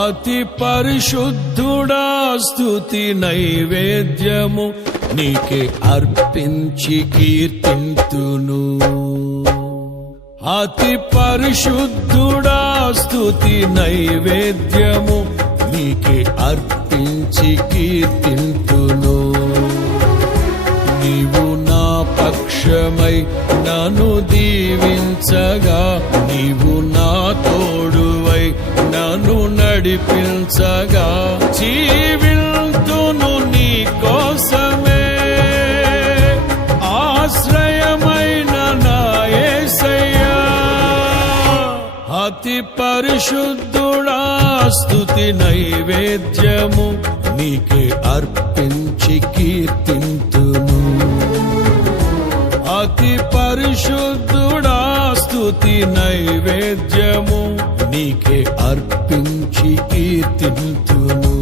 అతి పరిశుద్ధుడా స్తుతి నైవేద్యము నీకే అర్పించి కీర్తింతును. అతి పరిశుద్ధుడా స్తుతి నైవేద్యము నీకే అర్పించి కీర్తింతును. నీవు నా పక్షమై నన్ను దీవించగా, నీవు నా తోడువై నన్ను నడిపించగా, జీవింతును నీ కోసమే ఆశ్రయమైన నా యేసయ్యా. అతి పరిశుద్ధుడా స్తుతి నైవేద్యము నీకే అర్పించి కీర్తింతును. అతి పరిశుద్ధుడా స్తుతి నైవేద్యము నీకే అర్పించి కీర్తింతును.